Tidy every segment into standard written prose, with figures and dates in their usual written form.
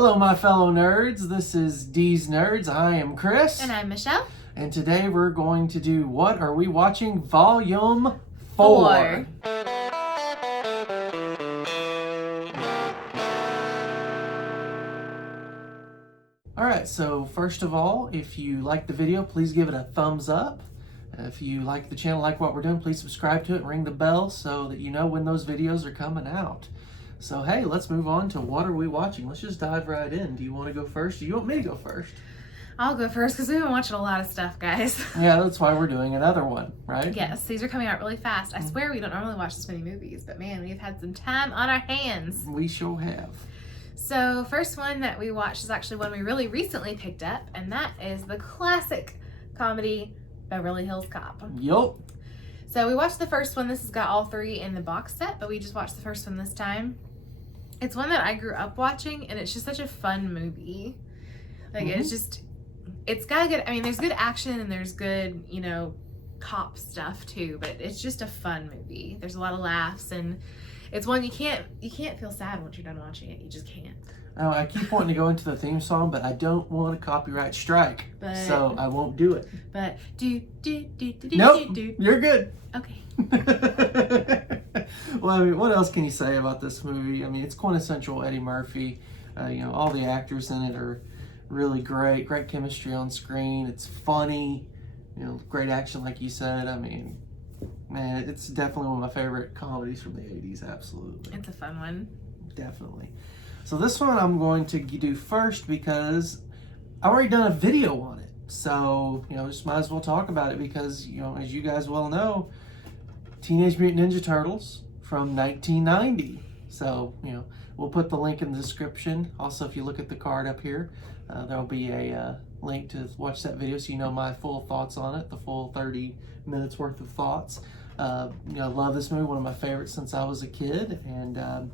Hello, my fellow nerds. This is Dees Nerds. I am Chris. And I'm Michelle. And today we're going to do What Are We Watching? Volume 4. Alright, so first of all, if you like the video, please give it a thumbs up. If you like the channel, like what we're doing, please subscribe to it and ring the bell so that you know when those videos are coming out. So hey, let's move on to What Are We Watching? Let's just dive right in. Do you want to go first? Do you want me to go first? I'll go first because we've been watching a lot of stuff, guys. Yeah, that's why we're doing another one, right? Yes, these are coming out really fast. I swear we don't normally watch this many movies, but man, we've had some time on our hands. We sure have. So first one that we watched is actually one we really recently picked up, and that is the classic comedy Beverly Hills Cop. Yup. So we watched the first one. This has got all three in the box set, but we just watched the first one this time. It's one that I grew up watching, and it's just such a fun movie. Like, it's got a good, I mean, there's good action and there's good, you know, cop stuff too, but it's just a fun movie. There's a lot of laughs, and it's one you can't feel sad once you're done watching it. You just can't. Oh, I keep wanting to go into the theme song, but I don't want a copyright strike, so I won't do it. But Nope, you're good. Okay. Well, I mean, what else can you say about this movie? I mean, it's quintessential Eddie Murphy. You know, all the actors in it are really great. Great chemistry on screen. It's funny. You know, great action, like you said. I mean, man, it's definitely one of my favorite comedies from the 80s. Absolutely. It's a fun one. Definitely. So this one I'm going to do first because I've already done a video on it. So, you know, just might as well talk about it because, you know, as you guys well know, Teenage Mutant Ninja Turtles from 1990. So, you know, we'll put the link in the description. Also, if you look at the card up here, there'll be a link to watch that video so you know my full thoughts on it, the full 30 minutes worth of thoughts. You know, I love this movie, one of my favorites since I was a kid, and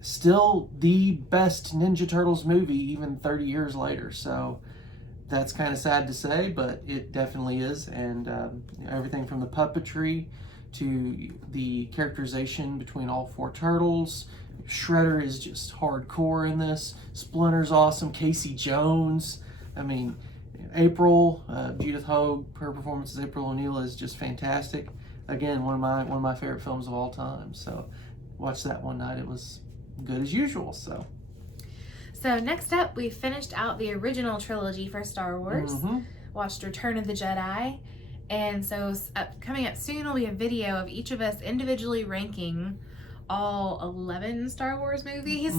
still the best Ninja Turtles movie even 30 years later. So that's kind of sad to say, but it definitely is. And you know, everything from the puppetry to the characterization between all four turtles. Shredder is just hardcore in this. Splinter's awesome. Casey Jones. I mean, April, Judith Hoag, her performance as April O'Neil is just fantastic. Again, one of my favorite films of all time. So watched that one night. It was good as usual. So next up, we finished out the original trilogy for Star Wars. Watched Return of the Jedi. And so coming up soon will be a video of each of us individually ranking all 11 Star Wars movies.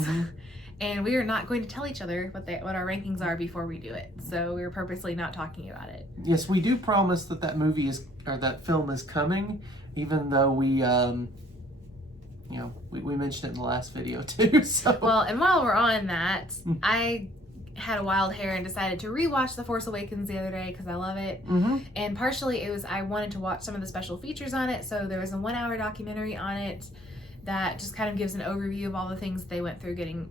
And we are not going to tell each other what our rankings are before we do it. So we're purposely not talking about it. Yes, we do promise that that film is coming, even though we, you know, we mentioned it in the last video too. So. Well, and while we're on that, I had a wild hair and decided to rewatch The Force Awakens the other day because I love it. And partially it was I wanted to watch some of the special features on it. So there was a 1-hour documentary on it that just kind of gives an overview of all the things they went through getting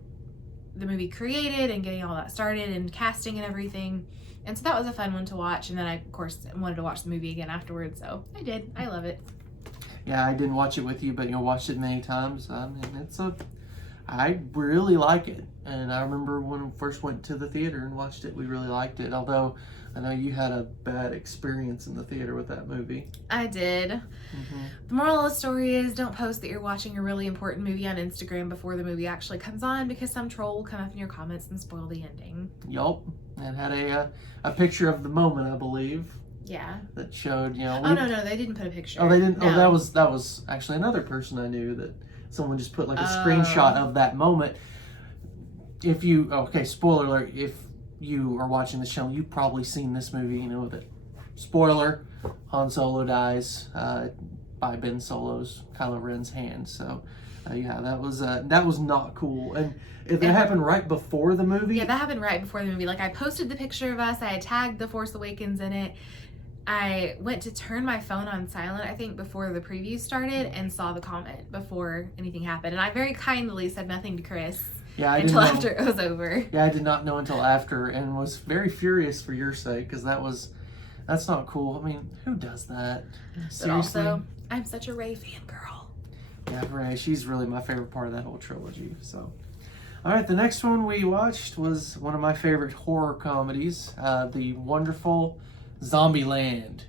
the movie created and getting all that started and casting and everything. And so that was a fun one to watch. And then I, of course, wanted to watch the movie again afterwards. So I did. I love it. Yeah, I didn't watch it with you, but, you know, watched it many times. And I really like it. And I remember when we first went to the theater and watched it, we really liked it. Although I know you had a bad experience in the theater with that movie. I did. The moral of the story is don't post that you're watching a really important movie on Instagram before the movie actually comes on because some troll will come up in your comments and spoil the ending. Yup. And had a picture of the moment, I believe. Yeah. That showed, you know. Oh, no, they didn't put a picture. Oh, they didn't? No. Oh, that was actually another person I knew that someone just put like a screenshot of that moment. If you, okay, spoiler alert, if you are watching the show, you've probably seen this movie, you know, that, spoiler, Han Solo dies by Ben Solo's, Kylo Ren's hand. So, yeah, that was not cool. And if that happened right before the movie? Yeah, that happened right before the movie. Like, I posted the picture of us, I had tagged The Force Awakens in it. I went to turn my phone on silent, I think, before the preview started and saw the comment before anything happened. And I very kindly said nothing to Chris until after it was over. Yeah, I did not know until after and was very furious for your sake because that's not cool. I mean, who does that? Seriously? But also, I'm such a Rey fan girl. Yeah, Rey, she's really my favorite part of that whole trilogy. So, All right, the next one we watched was one of my favorite horror comedies, the wonderful Zombieland.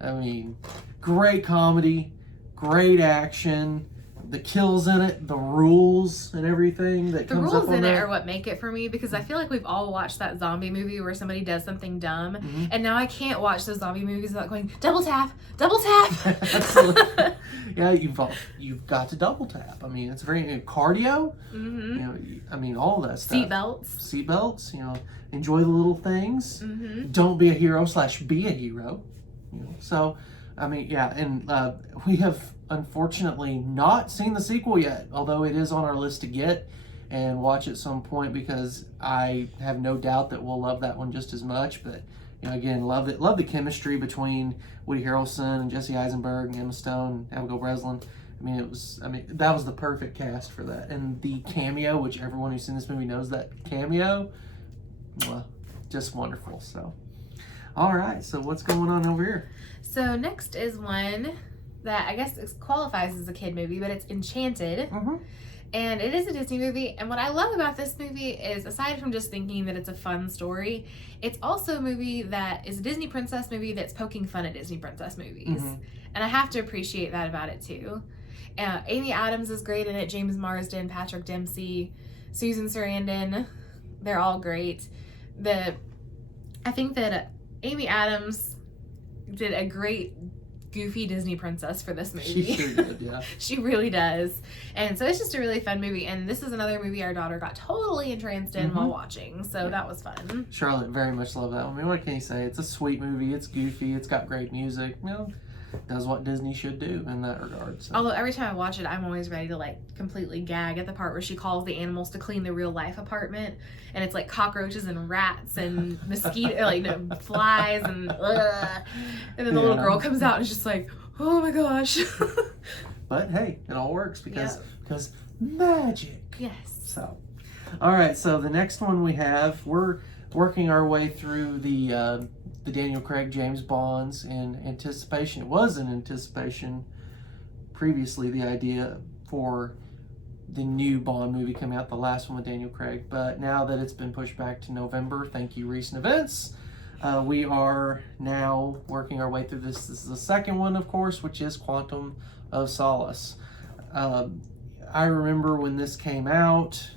I mean, great comedy, great action, the kills in it, the rules and everything that The comes rules up on in that. it are what make it for me, because I feel like we've all watched that zombie movie where somebody does something dumb, and now I can't watch those zombie movies without going, double tap, double tap. Absolutely. Yeah, you've got to double tap. I mean, it's very cardio. Mm-hmm. You know, I mean, all that stuff. Seatbelts. You know, enjoy the little things. Mm-hmm. Don't be a hero / be a hero. You know, so I mean, yeah, and we have unfortunately not seen the sequel yet, although it is on our list to get and watch at some point, because I have no doubt that we'll love that one just as much. But you know, again, love the chemistry between Woody Harrelson and Jesse Eisenberg and Emma Stone and Abigail Breslin. I mean, that was the perfect cast for that. And the cameo, which everyone who's seen this movie knows that cameo, well, just wonderful. So, all right, so what's going on over here? So next is one that I guess qualifies as a kid movie, but it's Enchanted. Mm-hmm. And it is a Disney movie. And what I love about this movie is, aside from just thinking that it's a fun story, it's also a movie that is a Disney princess movie that's poking fun at Disney princess movies. Mm-hmm. And I have to appreciate that about it too. Amy Adams is great in it. James Marsden, Patrick Dempsey, Susan Sarandon. They're all great. I think that Amy Adams did a great goofy Disney princess for this movie. She sure did, yeah. She really does. And so it's just a really fun movie. And this is another movie our daughter got totally entranced in while watching. So that was fun. Charlotte very much loved that one. I mean, what can you say? It's a sweet movie. It's goofy. It's got great music. You know, does what Disney should do in that regard. So. Although every time I watch it, I'm always ready to like completely gag at the part where she calls the animals to clean the real life apartment, and it's like cockroaches and rats and mosquito, like flies and then the little girl comes out and is just like, oh my gosh. But hey, it all works because magic. Yes. So, all right. So the next one we have, we're working our way through the Daniel Craig James Bonds in anticipation. It was in anticipation previously, the idea for the new Bond movie coming out, the last one with Daniel Craig. But now that it's been pushed back to November, thank you recent events, we are now working our way through this. This is the second one, of course, which is Quantum of Solace. I remember when this came out,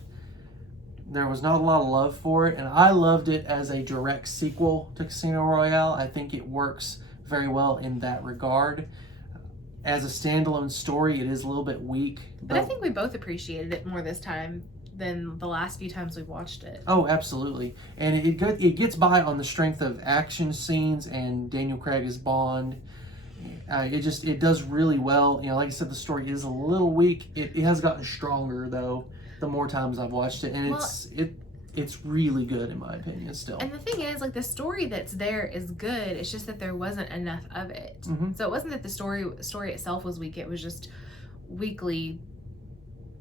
there was not a lot of love for it, and I loved it as a direct sequel to Casino Royale. I think it works very well in that regard. As a standalone story, it is a little bit weak. But I think we both appreciated it more this time than the last few times we've watched it. Oh, absolutely. And it gets by on the strength of action scenes and Daniel Craig as Bond. It does really well. You know, like I said, the story is a little weak. It has gotten stronger, though, the more times I've watched it, and it's really good in my opinion still. And the thing is, like, the story that's there is good. It's just that there wasn't enough of it. Mm-hmm. So it wasn't that the story itself was weak. It was just weakly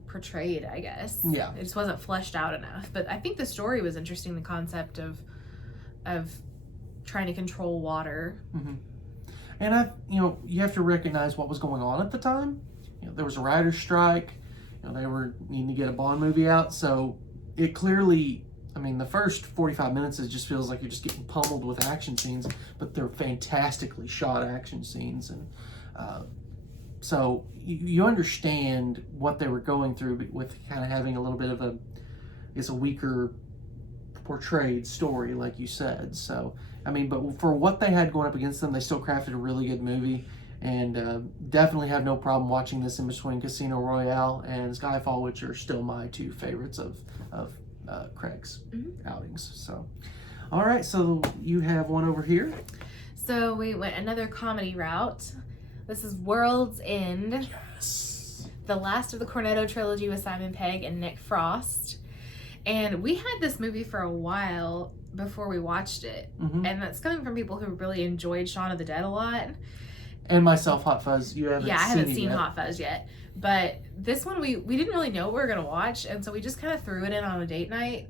portrayed, I guess. Yeah. It just wasn't fleshed out enough. But I think the story was interesting. The concept of trying to control water. Mm-hmm. And you have to recognize what was going on at the time. You know, there was a writer's strike. They were needing to get a Bond movie out, so it clearly, I mean, the first 45 minutes, it just feels like you're just getting pummeled with action scenes, but they're fantastically shot action scenes, and so you understand what they were going through with kind of having a little bit of a weaker portrayed story, like you said. So, I mean, but for what they had going up against them, they still crafted a really good movie. And definitely have no problem watching this in between Casino Royale and Skyfall, which are still my two favorites of Craig's outings. So, all right, so you have one over here. So we went another comedy route. This is World's End. Yes. The last of the Cornetto trilogy with Simon Pegg and Nick Frost. And we had this movie for a while before we watched it. Mm-hmm. And that's coming from people who really enjoyed Shaun of the Dead a lot. And myself, Hot Fuzz. You haven't. Yeah, I haven't seen yet. Hot Fuzz yet. But this one we didn't really know what we were gonna watch, and so we just kind of threw it in on a date night,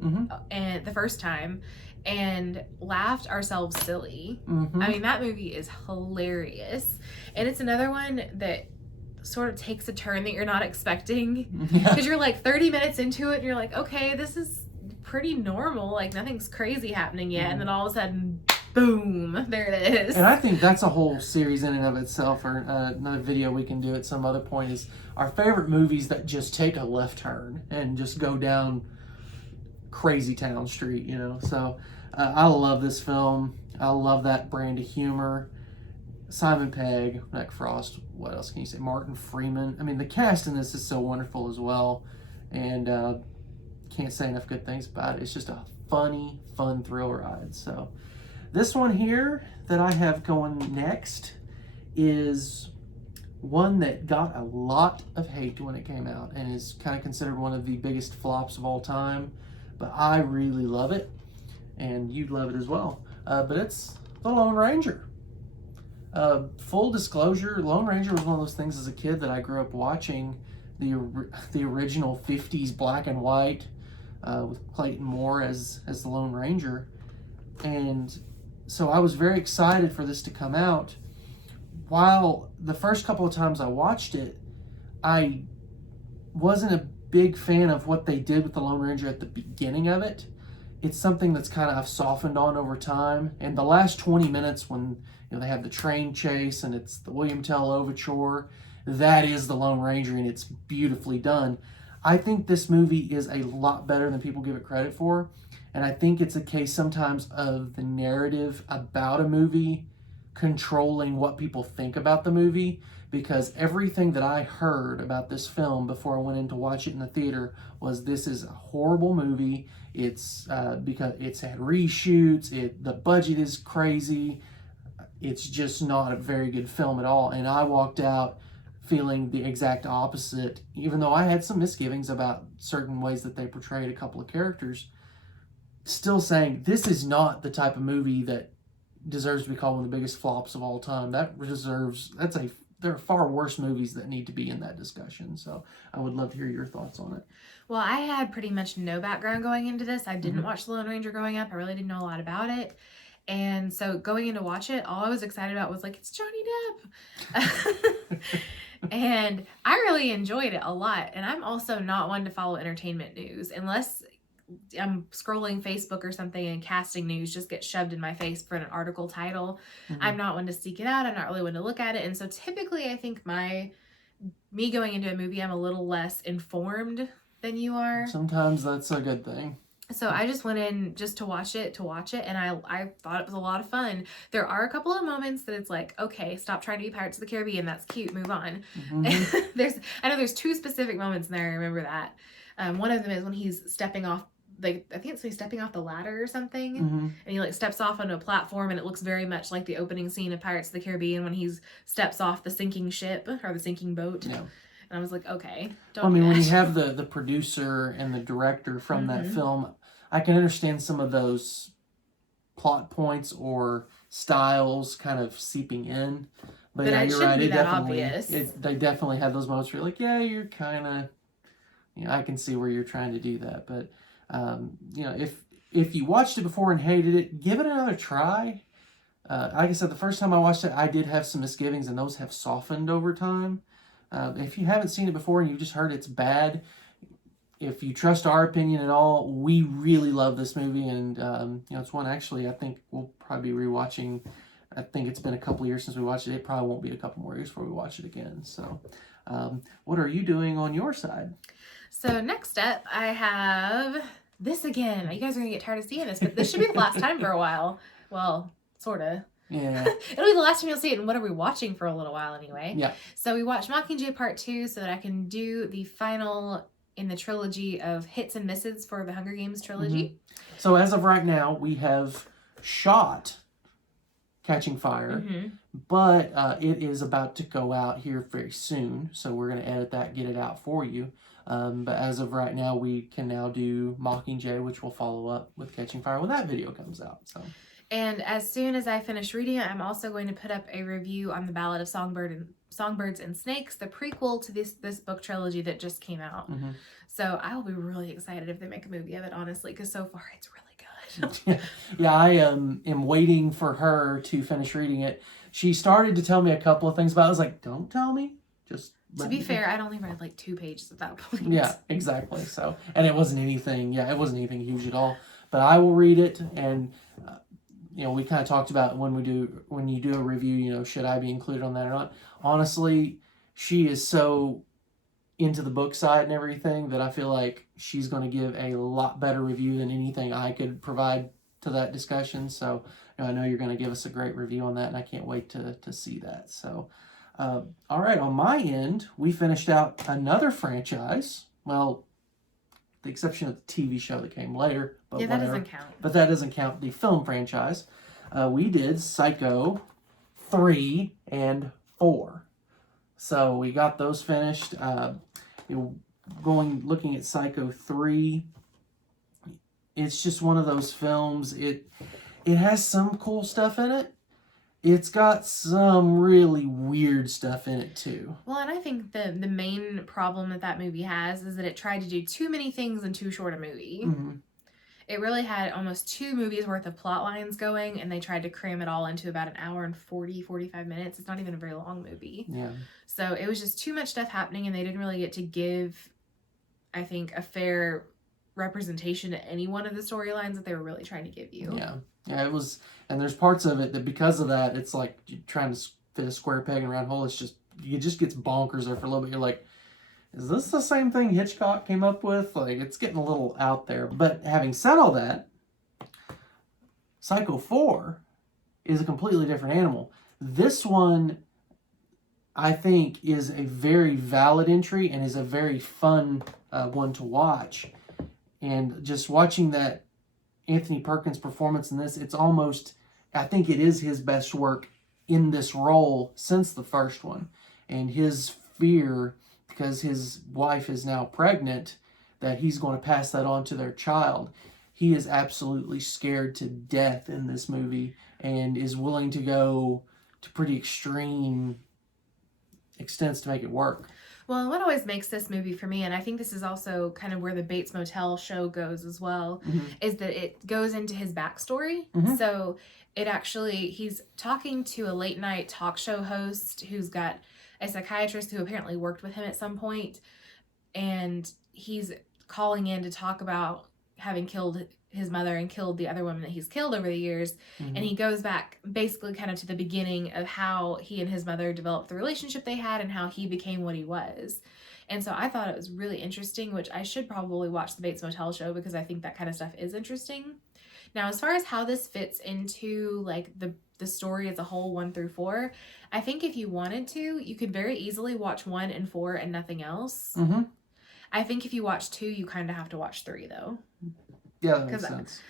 and the first time, and laughed ourselves silly. Mm-hmm. I mean, that movie is hilarious, and it's another one that sort of takes a turn that you're not expecting. Yeah. Because you're like 30 minutes into it and you're like, okay, this is pretty normal. Like nothing's crazy happening yet. And then all of a sudden, boom, there it is. And I think that's a whole series in and of itself, or another video we can do at some other point, is our favorite movies that just take a left turn and just go down crazy town street, you know. So I love this film. I love that brand of humor. Simon Pegg, Nick Frost, what else can you say? Martin Freeman. I mean, the cast in this is so wonderful as well. And can't say enough good things about it. It's just a funny, fun thrill ride. So this one here that I have going next is one that got a lot of hate when it came out and is kind of considered one of the biggest flops of all time. But I really love it, and you'd love it as well. But it's The Lone Ranger. Full disclosure, Lone Ranger was one of those things as a kid that I grew up watching, the original 50s black and white with Clayton Moore as the Lone Ranger. And so I was very excited for this to come out. While the first couple of times I watched it, I wasn't a big fan of what they did with the Lone Ranger at the beginning of it. It's something that's kind of I've softened on over time. And the last 20 minutes when they have the train chase and it's the William Tell overture, that is the Lone Ranger, and it's beautifully done. I think this movie is a lot better than people give it credit for. And I think it's a case sometimes of the narrative about a movie controlling what people think about the movie, because everything that I heard about this film before I went in to watch it in the theater was this is a horrible movie. It's because it's had reshoots, the budget is crazy, it's just not a very good film at all. And I walked out feeling the exact opposite, even though I had some misgivings about certain ways that they portrayed a couple of characters, still saying this is not the type of movie that deserves to be called one of the biggest flops of all time. There are far worse movies that need to be in that discussion. So I would love to hear your thoughts on it. Well, I had pretty much no background going into this. I didn't watch The Lone Ranger growing up. I really didn't know a lot about it. And so going in to watch it, all I was excited about was like, it's Johnny Depp. And I really enjoyed it a lot. And I'm also not one to follow entertainment news unless I'm scrolling Facebook or something and casting news just gets shoved in my face for an article title. I'm not one to seek it out. I'm not really one to look at it. And so typically I think me going into a movie, I'm a little less informed than you are. Sometimes that's a good thing. So I just went in just to watch it, and I thought it was a lot of fun. There are a couple of moments that it's like, okay, stop trying to be Pirates of the Caribbean. That's cute. Move on. I know there's two specific moments in there. I remember that. One of them is when he's stepping off, like I think it's when he's stepping off the ladder or something, and he like steps off onto a platform, and it looks very much like the opening scene of Pirates of the Caribbean when he steps off the sinking ship or the sinking boat. Yeah. And I was like, okay, when you have the producer and the director from that film, I can understand some of those plot points or styles kind of seeping in. But yeah, you're right. They definitely have those moments where you're like, yeah, you're kind of, I can see where you're trying to do that. But, if you watched it before and hated it, give it another try. Like I said, the first time I watched it, I did have some misgivings, and those have softened over time. If you haven't seen it before and you've just heard it's bad, if you trust our opinion at all, we really love this movie, and it's one actually I think we'll probably be rewatching. I think it's been a couple of years since we watched it. It probably won't be a couple more years before we watch it again. So, what are you doing on your side? So next up, I have this again. You guys are gonna get tired of seeing this, but this should be the last time for a while. Well, sorta. Yeah. It'll be the last time you'll see it, and what are we watching for a little while anyway? Yeah. So we watched Mockingjay Part 2 so that I can do the final in the trilogy of hits and misses for the Hunger Games trilogy. So as of right now, we have shot Catching Fire, but it is about to go out here very soon. So we're going to edit that, get it out for you. But as of right now, we can now do Mockingjay, which will follow up with Catching Fire when that video comes out. So. And as soon as I finish reading it, I'm also going to put up a review on the Ballad of Songbirds and Snakes, the prequel to this book trilogy that just came out. So I will be really excited if they make a movie of it, honestly, because so far it's really good. Yeah, I am waiting for her to finish reading it. She started to tell me a couple of things, but I was like, don't tell me. Just To be fair, I'd only read like 2 pages at that point. Yeah, exactly. So, and it wasn't anything huge at all. But I will read it, and we kind of talked about when you do a review, should I be included on that or not? Honestly, she is so into the book side and everything that I feel like she's going to give a lot better review than anything I could provide to that discussion. So I know you're going to give us a great review on that, and I can't wait to see that. So, all right, on my end, we finished out another franchise. Well, the exception of the TV show that came later. But yeah, that doesn't count. But that doesn't count the film franchise. We did Psycho 3 and 4. So we got those finished. Looking at Psycho 3, it's just one of those films. It has some cool stuff in it. It's got some really weird stuff in it too. Well, and I think the main problem that movie has is that it tried to do too many things in too short a movie. Mm-hmm. It really had almost 2 movies worth of plot lines going, and they tried to cram it all into about an hour and 45 minutes. It's not even a very long movie. Yeah. So it was just too much stuff happening, and they didn't really get to give, I think, a fair representation to any one of the storylines that they were really trying to give you. Yeah. Yeah, it was, and there's parts of it that because of that, it's like you're trying to fit a square peg in a round hole. It just gets bonkers there for a little bit. You're like, is this the same thing Hitchcock came up with? Like, it's getting a little out there. But having said all that, Psycho 4 is a completely different animal. This one, I think, is a very valid entry and is a very fun one to watch. And just watching that Anthony Perkins performance in this, it's almost, I think it is his best work in this role since the first one. And his fear, because his wife is now pregnant, that he's going to pass that on to their child. He is absolutely scared to death in this movie and is willing to go to pretty extreme extents to make it work. Well, what always makes this movie for me, and I think this is also kind of where the Bates Motel show goes as well, mm-hmm. is that it goes into his backstory. Mm-hmm. So he's talking to a late night talk show host who's got a psychiatrist who apparently worked with him at some point, and he's calling in to talk about having killed his mother and killed the other women that he's killed over the years. Mm-hmm. And he goes back basically kind of to the beginning of how he and his mother developed the relationship they had and how he became what he was. And so I thought it was really interesting, which I should probably watch the Bates Motel show because I think that kind of stuff is interesting. Now, as far as how this fits into like the story as a whole, 1 through 4, I think if you wanted to, you could very easily watch 1 and 4 and nothing else. Mm-hmm. I think if you watch 2, you kind of have to watch 3 though. Yeah, that makes sense.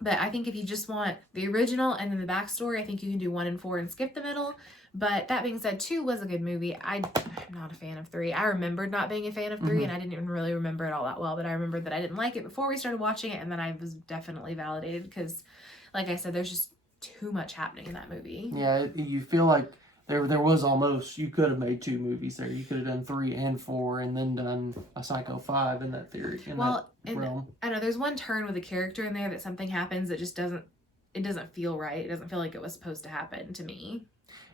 But I think if you just want the original and then the backstory, I think you can do 1 and 4 and skip the middle. But that being said, 2 was a good movie. I'm not a fan of 3. I remembered not being a fan of 3, mm-hmm. and I didn't even really remember it all that well. But I remembered that I didn't like it before we started watching it, and then I was definitely validated because, like I said, there's just too much happening in that movie. Yeah, you feel like there was almost, you could have made 2 movies there. You could have done 3 and 4 and then done a Psycho 5 in that theory. Realm. I know there's one turn with a character in there that something happens that just doesn't feel right. It doesn't feel like it was supposed to happen to me.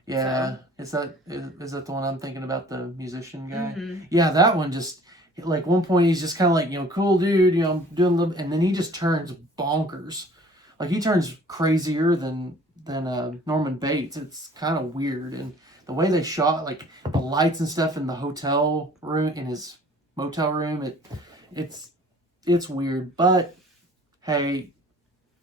Yeah. So. Is that the one I'm thinking about, the musician guy? Mm-hmm. Yeah, that one just, like one point he's just kind of like, cool dude, doing a little, and then he just turns bonkers. Like he turns crazier than Norman Bates. It's kind of weird, and the way they shot, like the lights and stuff in the hotel room, in his motel room, it's weird. But hey,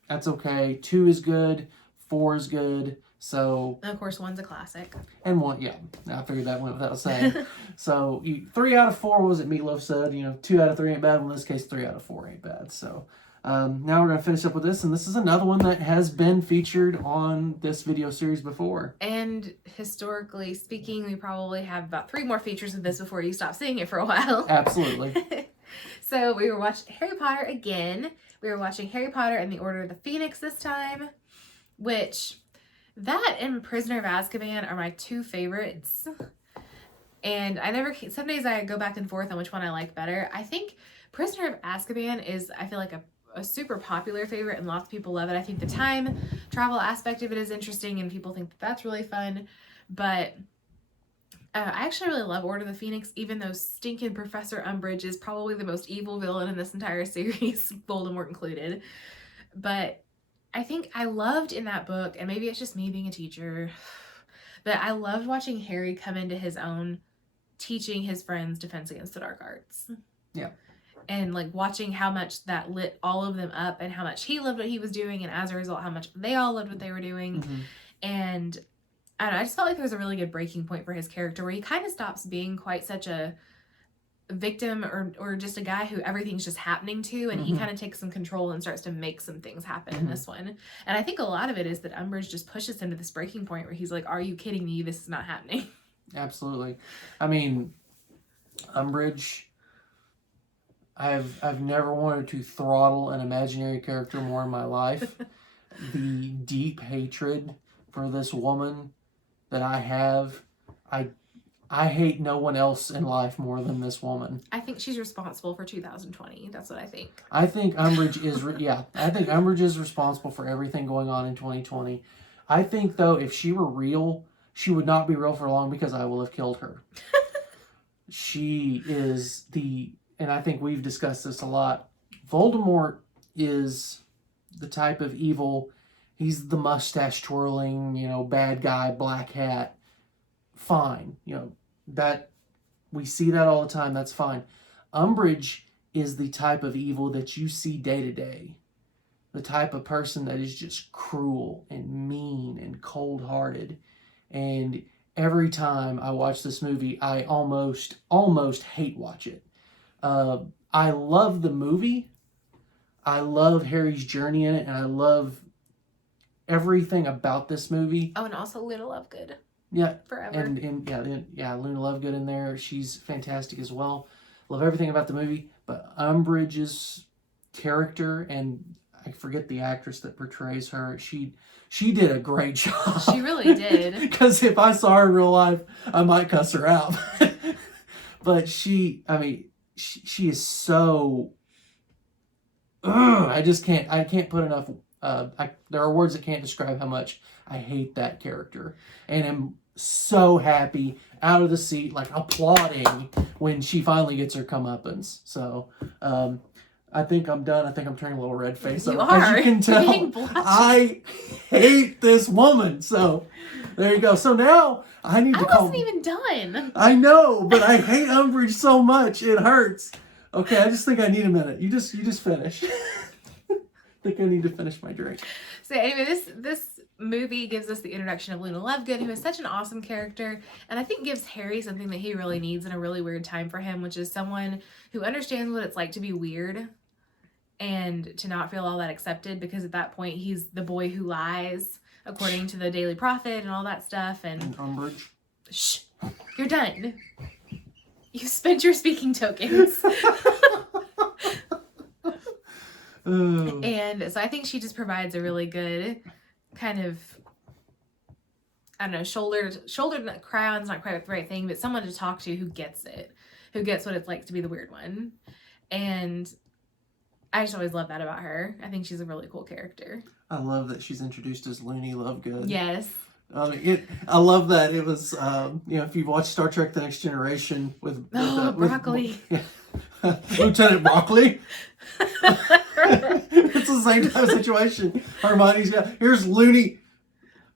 that's okay. 2 is good, 4 is good. So and of course 1's a classic. And 1, yeah, I figured that went without saying. So 3 out of 4, what was it? Meatloaf said, 2 out of 3 ain't bad. Well, in this case, 3 out of 4 ain't bad. So. Now we're going to finish up with this, and this is another one that has been featured on this video series before. And historically speaking, we probably have about 3 more features of this before you stop seeing it for a while. Absolutely. So we were watching Harry Potter again. We were watching Harry Potter and the Order of the Phoenix this time, which that and Prisoner of Azkaban are my 2 favorites. And some days I go back and forth on which one I like better. I think Prisoner of Azkaban is, I feel like, a super popular favorite and lots of people love it. I think the time travel aspect of it is interesting and people think that that's really fun, but I actually really love Order of the Phoenix, even though stinking Professor Umbridge is probably the most evil villain in this entire series, Voldemort included. But I think I loved in that book, and maybe it's just me being a teacher, but I loved watching Harry come into his own teaching his friends Defense Against the Dark Arts. Yeah. And like watching how much that lit all of them up and how much he loved what he was doing, and as a result, how much they all loved what they were doing. Mm-hmm. And I don't know, I just felt like there was a really good breaking point for his character where he kind of stops being quite such a victim or just a guy who everything's just happening to, and he kind of takes some control and starts to make some things happen in this one. And I think a lot of it is that Umbridge just pushes him to this breaking point where he's like, are you kidding me? This is not happening. Absolutely. I mean, Umbridge, I've never wanted to throttle an imaginary character more in my life. The deep hatred for this woman that I have, I hate no one else in life more than this woman. I think she's responsible for 2020. That's what I think. I think Umbridge is, I think Umbridge is responsible for everything going on in 2020. I think, though, if she were real, she would not be real for long because I will have killed her. She is and I think we've discussed this a lot, Voldemort is the type of evil, he's the mustache twirling, bad guy, black hat. Fine. That we see that all the time. That's fine. Umbridge is the type of evil that you see day to day. The type of person that is just cruel and mean and cold-hearted. And every time I watch this movie, I almost hate watch it. I love the movie. I love Harry's journey in it, and I love everything about this movie. Oh, and also Luna Lovegood. Yeah, forever. And Luna Lovegood in there. She's fantastic as well. Love everything about the movie. But Umbridge's character, and I forget the actress that portrays her. She did a great job. She really did. Because if I saw her in real life, I might cuss her out. But she is so. I can't put enough. There are words that can't describe how much I hate that character, and I'm so happy out of the seat, like applauding when she finally gets her comeuppance. So, I think I'm done. I think I'm turning a little red face. You up. are. As you can tell, I hate this woman. So, there you go. So now I need to I wasn't even done. I know, but I hate Umbridge so much it hurts. Okay, I just think I need a minute. You just finish. I think I need to finish my drink. So anyway, this movie gives us the introduction of Luna Lovegood, who is such an awesome character, and I think gives Harry something that he really needs in a really weird time for him, which is someone who understands what it's like to be weird and to not feel all that accepted, because at that point he's the boy who lies according to the Daily Prophet and all that stuff. And Umbridge. Shh, you're done. You spent your speaking tokens. And so I think she just provides a really good kind of, I don't know, shouldered crown's not quite the right thing, but someone to talk to who gets it, who gets what it's like to be the weird one. And I just always love that about her. I think she's a really cool character. I love that she's introduced as Looney Lovegood. Yes. I love that it was, if you've watched Star Trek The Next Generation with Broccoli. Lieutenant Broccoli. It's the same type of situation. Hermione's here's Luna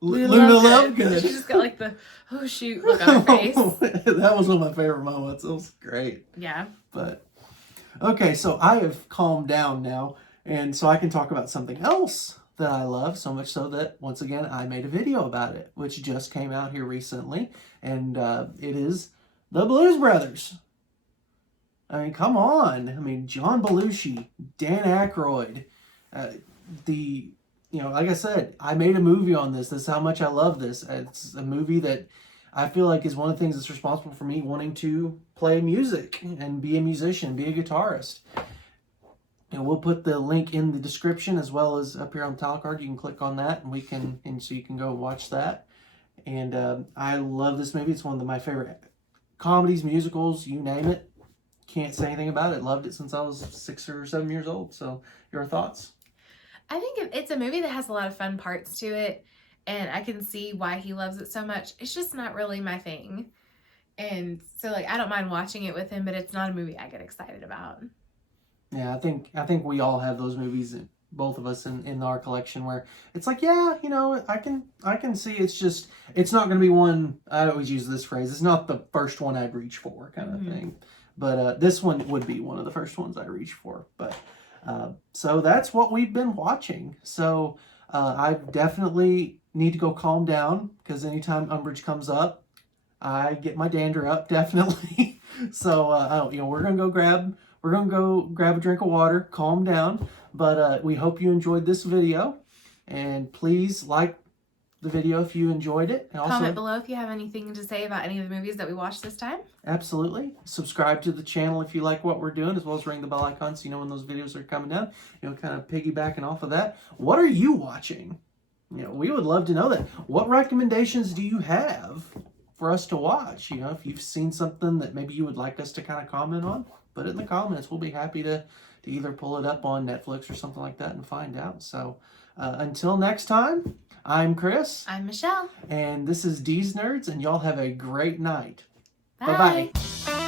Lovegood. She just got like the, oh shoot, look on her face. That was one of my favorite moments. It was great. Yeah. But, okay, so I have calmed down now, and so I can talk about something else that I love, so much so that, once again, I made a video about it, which just came out here recently, and it is the Blues Brothers. I mean, come on. I mean, John Belushi, Dan Aykroyd, like I said, I made a movie on this. This is how much I love this. It's a movie that I feel like is one of the things that's responsible for me wanting to play music and be a musician, be a guitarist. And we'll put the link in the description as well as up here on the title card. You can click on that and so you can go watch that. And I love this movie. It's one of my favorite comedies, musicals, you name it. Can't say anything about it. Loved it since I was 6 or 7 years old. So your thoughts? I think it's a movie that has a lot of fun parts to it, and I can see why he loves it so much. It's just not really my thing. And so, like, I don't mind watching it with him, but it's not a movie I get excited about. Yeah, I think we all have those movies, both of us in our collection, where it's like, yeah, you know, I can see it's not going to be one. I always use this phrase. It's not the first one I'd reach for, kind of thing. But this one would be one of the first ones I'd reach for. But so that's what we've been watching. So I definitely need to go calm down, because anytime Umbridge comes up, I get my dander up, definitely. So you know, we're gonna go grab a drink of water, calm down. But we hope you enjoyed this video, and please like the video if you enjoyed it. And also, comment below if you have anything to say about any of the movies that we watched this time. Absolutely. Subscribe to the channel if you like what we're doing, as well as ring the bell icon so you know when those videos are coming down. You know, kind of piggybacking off of that. What are you watching? You know, we would love to know that. What recommendations do you have for us to watch? You know, if you've seen something that maybe you would like us to kind of comment on, put it in the comments. We'll be happy to either pull it up on Netflix or something like that and find out. So until next time, I'm Chris. I'm Michelle. And this is Dees Nerds, and y'all have a great night. Bye. Bye-bye.